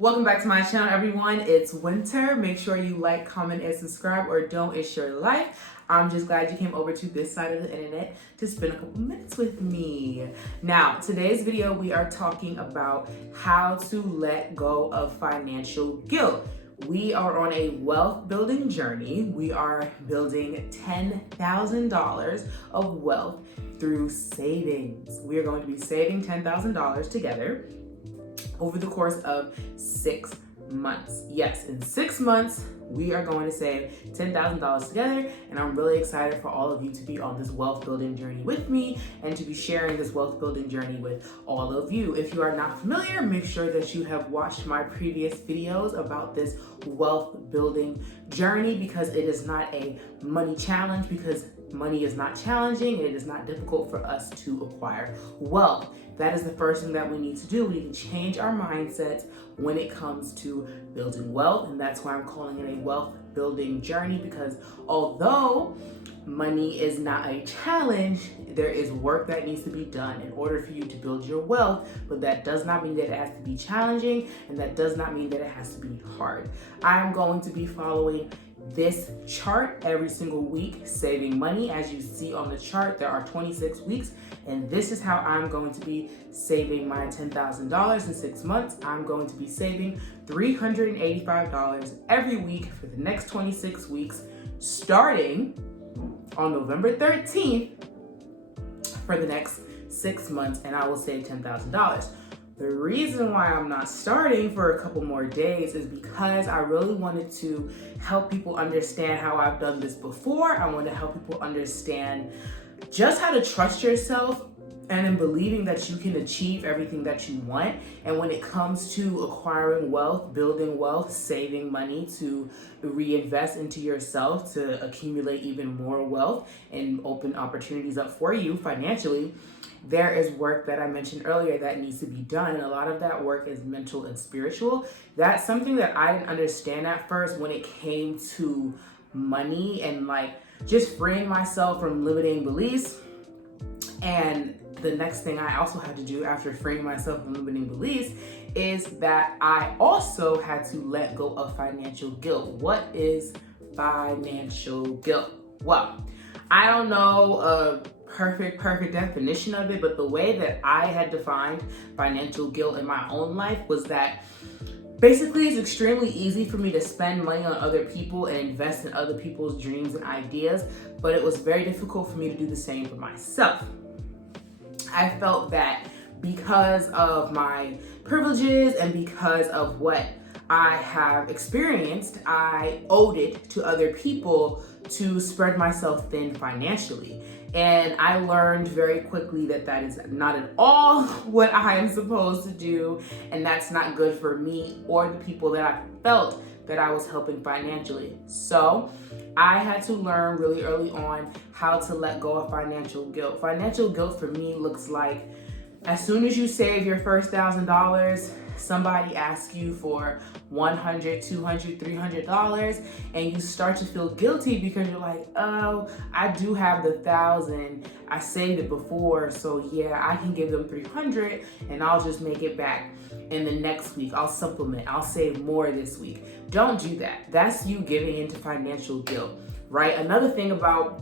Welcome back to my channel, everyone. It's winter. Make sure you like, comment, and subscribe, or don't. It's your life. I'm just glad you came over to this side of the internet to spend a couple minutes with me. Now, today's video, we are talking about how to let go of financial guilt. We are on a wealth building journey. We are building $10,000 of wealth through savings. We are going to be saving $10,000 together over the course of 6 months. Yes, in 6 months, we are going to save $10,000 together, and I'm really excited for all of you to be on this wealth building journey with me and to be sharing this wealth building journey with all of you. If you are not familiar, make sure that you have watched my previous videos about this wealth building journey, because it is not a money challenge, because money is not challenging and it is not difficult for us to acquire wealth. That is the first thing that we need to do. We need to change our mindsets when it comes to building wealth, and that's why I'm calling it a wealth building journey, because although money is not a challenge, there is work that needs to be done in order for you to build your wealth, but that does not mean that it has to be challenging, and that does not mean that it has to be hard. I'm going to be following this chart every single week, saving money. As you see on the chart, there are 26 weeks, and this is how I'm going to be saving my $10,000 in 6 months. I'm going to be saving $385 every week for the next 26 weeks, starting on November 13th for the next 6 months, and I will save $10,000. The reason why I'm not starting for a couple more days is because I really wanted to help people understand how I've done this before. I want to help people understand just how to trust yourself and in believing that you can achieve everything that you want. And when it comes to acquiring wealth, building wealth, saving money to reinvest into yourself to accumulate even more wealth and open opportunities up for you financially, there is work that I mentioned earlier that needs to be done. And a lot of that work is mental and spiritual. That's something that I didn't understand at first when it came to money and like just freeing myself from limiting beliefs. And the next thing I also had to do after freeing myself from limiting beliefs is that I also had to let go of financial guilt. What is financial guilt? Well, I don't know a perfect definition of it, but the way that I had defined financial guilt in my own life was that basically it's extremely easy for me to spend money on other people and invest in other people's dreams and ideas, but it was very difficult for me to do the same for myself. I felt that because of my privileges and because of what I have experienced, I owed it to other people to spread myself thin financially. And I learned very quickly that that is not at all what I am supposed to do, and that's not good for me or the people that I felt that I was helping financially. So I had to learn really early on how to let go of financial guilt. Financial guilt for me looks like as soon as you save your first $1,000, somebody asks you for $100, $200, $300, and you start to feel guilty because you're like, oh, I do have the $1,000. I saved it before, so yeah, I can give them $300 and I'll just make it back in the next week. I'll supplement, I'll save more this week. Don't do that. That's you giving into financial guilt, right? Another thing about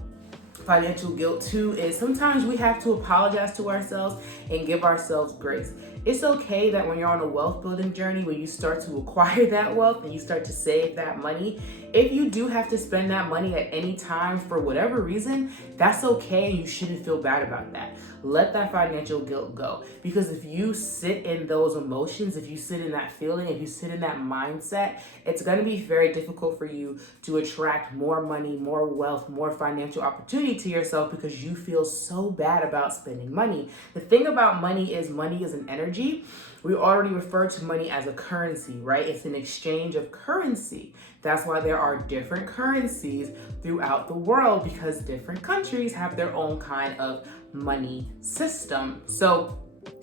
financial guilt too is sometimes we have to apologize to ourselves and give ourselves grace. It's okay that when you're on a wealth building journey, when you start to acquire that wealth and you start to save that money, if you do have to spend that money at any time for whatever reason, that's okay. You shouldn't feel bad about that. Let that financial guilt go. Because if you sit in those emotions, if you sit in that feeling, if you sit in that mindset, it's going to be very difficult for you to attract more money, more wealth, more financial opportunity to yourself because you feel so bad about spending money. The thing about money is an energy. We already refer to money as a currency, right? It's an exchange of currency. That's why there are different currencies throughout the world, because different countries have their own kind of money system. So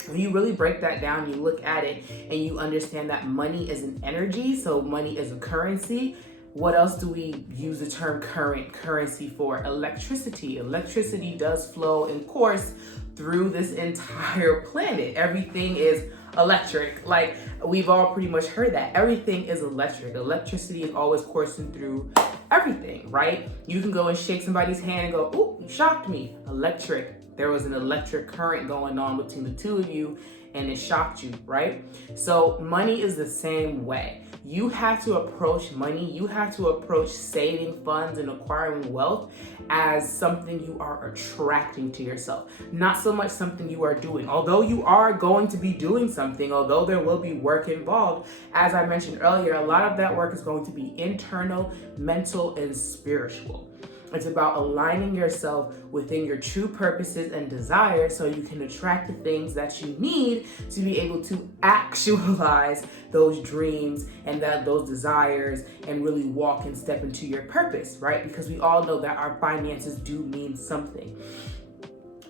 when you really break that down, you look at it and you understand that money is an energy, so money is a currency. What else do we use the term currency for? Electricity. Electricity does flow and course through this entire planet. Everything is electric. Like, we've all pretty much heard that. Everything is electric. Electricity is always coursing through everything, right? You can go and shake somebody's hand and go, "Ooh, you shocked me." Electric. There was an electric current going on between the two of you and it shocked you, right? So money is the same way. You have to approach money, you have to approach saving funds and acquiring wealth as something you are attracting to yourself, not so much something you are doing. Although you are going to be doing something, although there will be work involved, as I mentioned earlier, a lot of that work is going to be internal, mental, and spiritual. It's about aligning yourself within your true purposes and desires so you can attract the things that you need to be able to actualize those dreams and those desires and really walk and step into your purpose, right? Because we all know that our finances do mean something.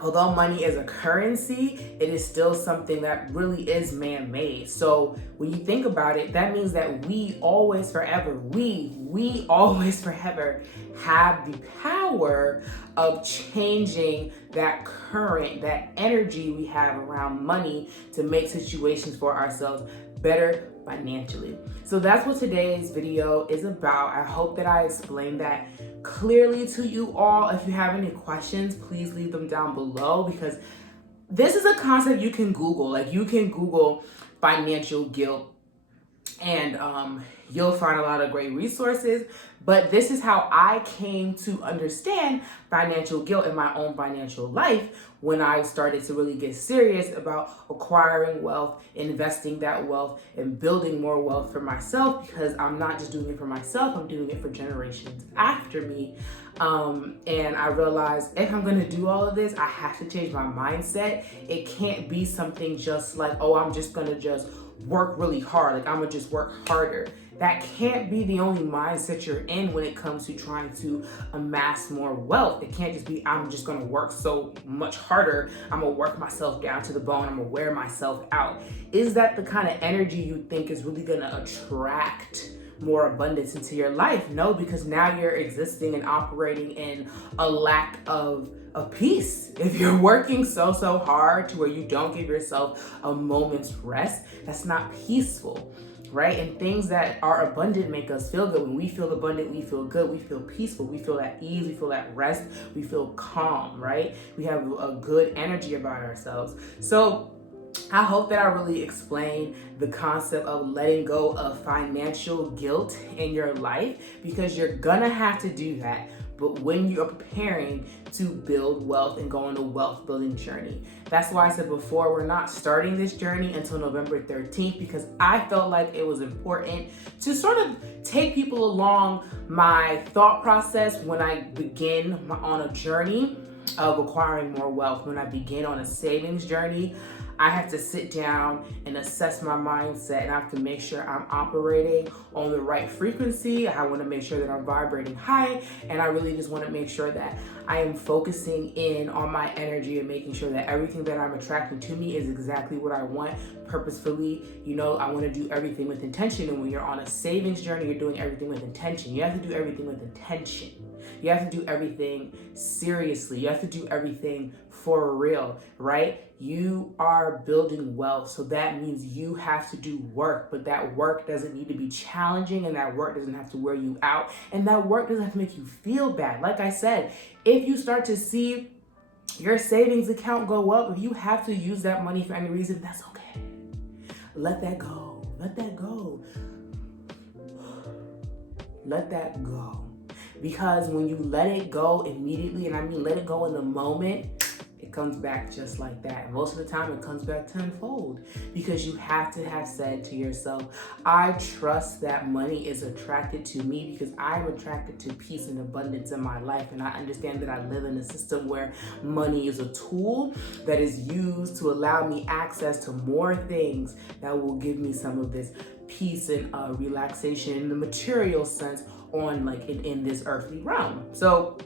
Although money is a currency, it is still something that really is man-made. So when you think about it, that means that we always forever have the power of changing that current, that energy we have around money to make situations for ourselves better financially. So that's what today's video is about. I hope that I explained that clearly to you all. If you have any questions, please leave them down below, because this is a concept you can Google. Like, you can Google financial guilt and you'll find a lot of great resources. But this is how I came to understand financial guilt in my own financial life when I started to really get serious about acquiring wealth, investing that wealth, and building more wealth for myself, because I'm not just doing it for myself, I'm doing it for generations after me. And I realized if I'm gonna do all of this, I have to change my mindset. It can't be something just like, oh, I'm just gonna just work really hard. Like, I'm gonna just work harder. That can't be the only mindset you're in when it comes to trying to amass more wealth. It can't just be, I'm just gonna work so much harder. I'm gonna work myself down to the bone. I'm gonna wear myself out. Is that the kind of energy you think is really gonna attract more abundance into your life? No, because now you're existing and operating in a lack of peace. If you're working so hard to where you don't give yourself a moment's rest, that's not peaceful, right? And things that are abundant make us feel good. When we feel abundant, we feel good, we feel peaceful, we feel at ease, we feel at rest, we feel calm, right? We have a good energy about ourselves. So I hope that I really explained the concept of letting go of financial guilt in your life, because you're gonna have to do that. But when you're preparing to build wealth and go on a wealth building journey. That's why I said before, we're not starting this journey until November 13th, because I felt like it was important to sort of take people along my thought process when I begin on a journey of acquiring more wealth. When I begin on a savings journey, I have to sit down and assess my mindset, and I have to make sure I'm operating on the right frequency. I want to make sure that I'm vibrating high, and I really just want to make sure that I am focusing in on my energy and making sure that everything that I'm attracting to me is exactly what I want purposefully. You know, I want to do everything with intention, and when you're on a savings journey, you're doing everything with intention. You have to do everything with intention. You have to do everything seriously. You have to do everything for real, right? You are building wealth, so that means you have to do work, but that work doesn't need to be challenging, and that work doesn't have to wear you out, and that work doesn't have to make you feel bad. Like I said, if you start to see your savings account go up, if you have to use that money for any reason, that's okay. Let that go. Let that go. Let that go. Because when you let it go immediately, and I mean let it go in the moment, it comes back just like that. And most of the time it comes back tenfold, because you have to have said to yourself, I trust that money is attracted to me because I am attracted to peace and abundance in my life. And I understand that I live in a system where money is a tool that is used to allow me access to more things that will give me some of this peace and relaxation in the material sense on in this earthly realm. So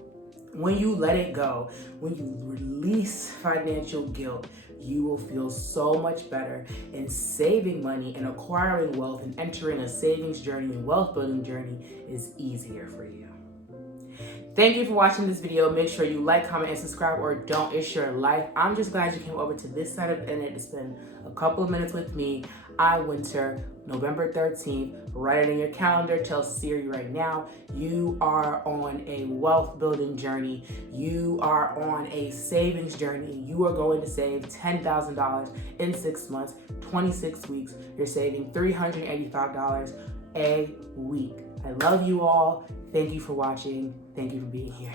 when you let it go, when you release financial guilt, you will feel so much better, and saving money and acquiring wealth and entering a savings journey and wealth building journey is easier for you. Thank you for watching this video. Make sure you like, comment, and subscribe, or don't. It's your life. I'm just glad you came over to this side of the internet to spend a couple of minutes with me. Winter, November 13th. Write it in your calendar. Tell Siri right now. You are on a wealth building journey. You are on a savings journey. You are going to save $10,000 in 6 months, 26 weeks. You're saving $385 a week. I love you all. Thank you for watching. Thank you for being here.